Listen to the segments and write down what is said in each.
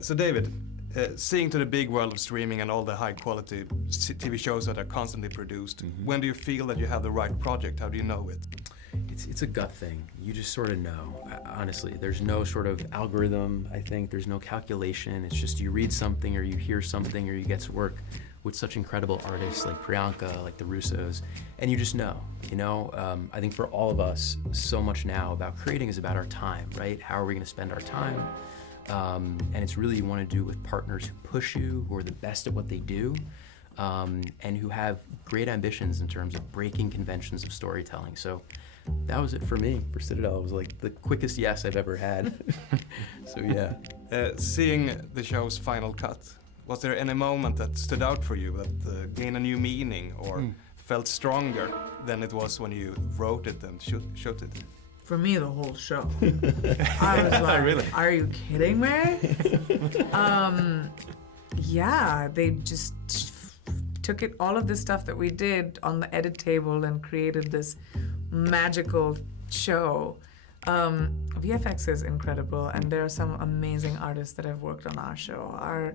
So David, seeing to the big world of streaming and all the high quality TV shows that are constantly produced, when do you feel that you have the right project? How do you know it? It's a gut thing. You just sort of know, honestly. There's no sort of algorithm, I think. There's no calculation. It's just you read something or you hear something or you get to work with such incredible artists like Priyanka, like the Russos, and you just know, you know? I think for all of us, so much now about creating is about our time, right? How are we gonna spend our time? And it's really you wanna do with partners who push you, who are the best at what they do, and who have great ambitions in terms of breaking conventions of storytelling. So that was it for me, for Citadel. It was like the quickest yes I've ever had. So yeah. Seeing the show's final cut, was there any moment that stood out for you that gained a new meaning or felt stronger than it was when you wrote it and shot it? For me, the whole show. I was like, Really? Are you kidding me? Yeah, they just took it, all of the stuff that we did on the edit table and created this magical show. VFX is incredible, and there are some amazing artists that have worked on our show. Our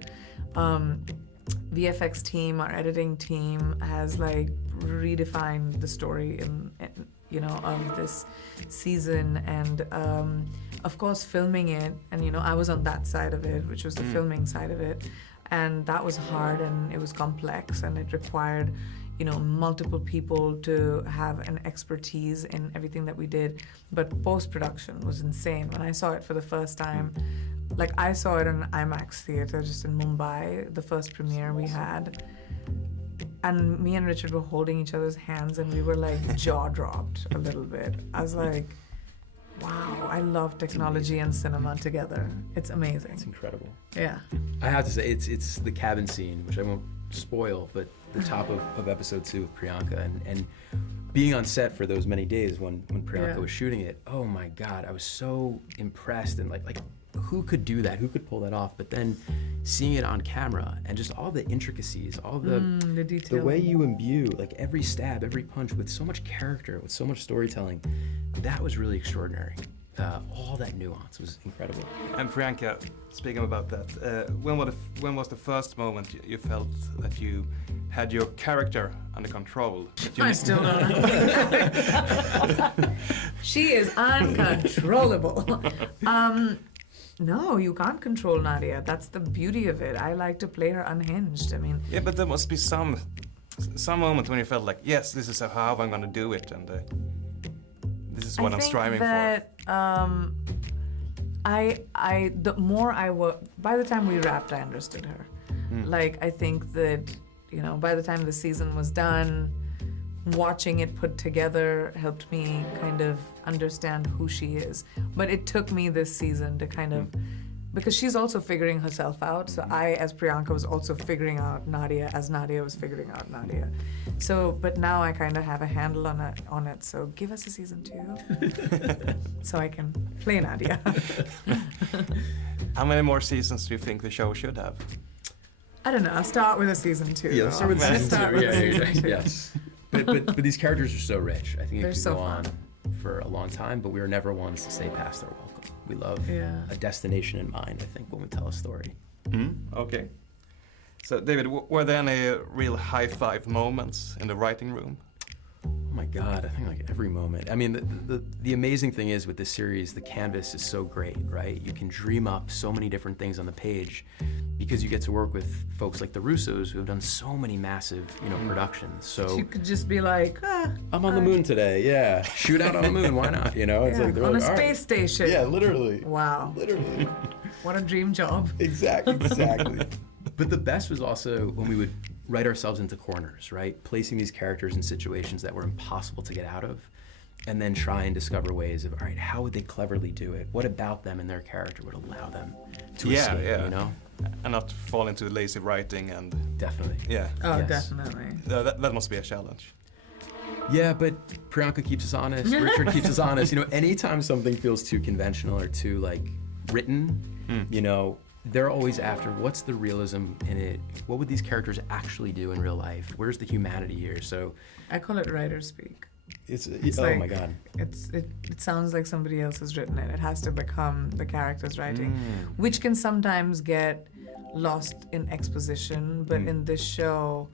VFX team, our editing team has like redefined the story in you know, of this season, and of course filming it, and you know, I was on that side of it, which was the filming side of it, and that was hard and it was complex and it required, you know, multiple people to have an expertise in everything that we did. But post-production was insane. When I saw it for the first time, like I saw it in IMAX theater just in Mumbai, the first premiere we had. And me and Richard were holding each other's hands and we were like jaw dropped a little bit. I was like, wow, I love technology and cinema together. It's amazing. It's incredible. Yeah. I have to say, it's the cabin scene, which I won't spoil, but the top of episode 2 with Priyanka, and being on set for those many days when Priyanka was shooting it, oh my God, I was so impressed, and like who could do that? Who could pull that off? But then seeing it on camera and just all the intricacies, all the detail, the way you imbue like every stab, every punch with so much character, with so much storytelling, that was really extraordinary. All that nuance was incredible. And Priyanka, speaking about that, when was the first moment you felt that you had your character under control? I still don't know. She is uncontrollable. No, you can't control Nadia. That's the beauty of it. I like to play her unhinged. I mean... Yeah, but there must be some moment when you felt like, yes, this is how I'm going to do it, and this is what I'm striving for. The more I work, by the time we wrapped, I understood her. Like, I think that, you know, by the time the season was done, watching it put together helped me kind of understand who she is. But it took me this season to kind of, because she's also figuring herself out. So I, as Priyanka, was also figuring out Nadia as Nadia was figuring out Nadia. So, but now I kind of have a handle on it. So give us a season 2, so I can play Nadia. How many more seasons do you think the show should have? I don't know. I'll start with a season 2. Yeah, let's start with season 2. Season 2. Yes. But these characters are so rich. I think it could so go on fun. for a long time, but we are never ones to stay past their welcome. We love a destination in mind, I think, when we tell a story. Okay. So, David, were there any real high-five moments in the writing room? Oh my God, I think like every moment. I mean, the amazing thing is with this series, the canvas is so great, right? You can dream up so many different things on the page because you get to work with folks like the Russos who have done so many massive, you know, productions. So you could just be like, I'm on the moon today, yeah. Shoot out on the moon, why not? You know, it's like they're on like, a all space station. Yeah, literally. Wow. Literally. What a dream job. Exactly. But the best was also when we would write ourselves into corners, right? Placing these characters in situations that were impossible to get out of, and then try and discover ways of, all right, how would they cleverly do it? What about them and their character would allow them to escape, you know? And not fall into lazy writing and... Definitely. Yeah. Oh, Yes. definitely. That must be a challenge. Yeah, but Priyanka keeps us honest, Richard keeps us honest. You know, anytime something feels too conventional or too, like, written, you know, they're always after, what's the realism in it? What would these characters actually do in real life? Where's the humanity here? So I call it writer speak. It's It's oh like- my God. It sounds like somebody else has written it. It has to become the character's writing, which can sometimes get lost in exposition. But in this show,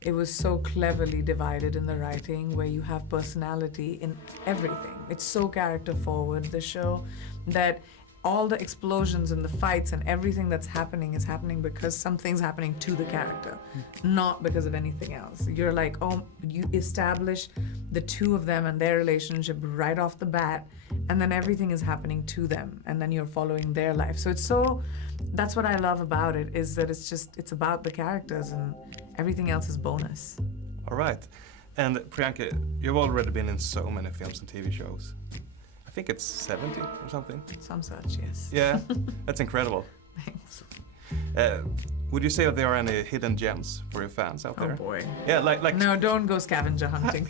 it was so cleverly divided in the writing, where you have personality in everything. It's so character forward, the show, that all the explosions and the fights and everything that's happening is happening because something's happening to the character, not because of anything else. You're like, oh, you establish the two of them and their relationship right off the bat, and then everything is happening to them, and then you're following their life. So it's so, that's what I love about it, is that it's about the characters, and everything else is bonus. All right. And Priyanka, you've already been in so many films and TV shows. I think it's 70 or something. Some such, yes. Yeah, that's incredible. Thanks. Would you say that there are any hidden gems for your fans out there? Oh boy. Yeah, like No, don't go scavenger hunting.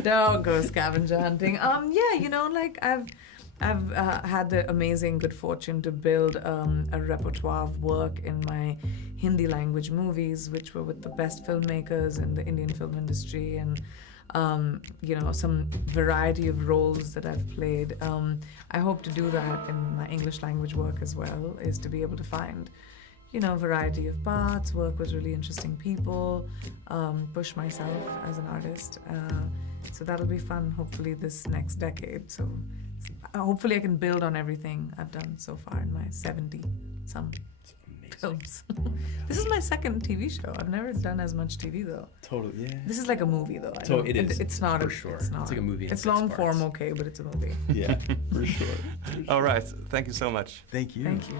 Don't go scavenger hunting. Yeah, you know, like I've had the amazing good fortune to build a repertoire of work in my Hindi language movies, which were with the best filmmakers in the Indian film industry, and you know, some variety of roles that I've played. I hope to do that in my English language work as well, is to be able to find, you know, variety of parts, work with really interesting people, push myself as an artist. So that'll be fun, hopefully this next decade. So hopefully I can build on everything I've done so far in my 70-some films. This is my second TV show. I've never done as much TV though. Totally, yeah. This is like a movie though. It is. It's not for sure. It's not. It's like a movie. In It's 6 long parts. form, okay, but it's a movie. Yeah, for sure. All right. Thank you so much. Thank you. Thank you.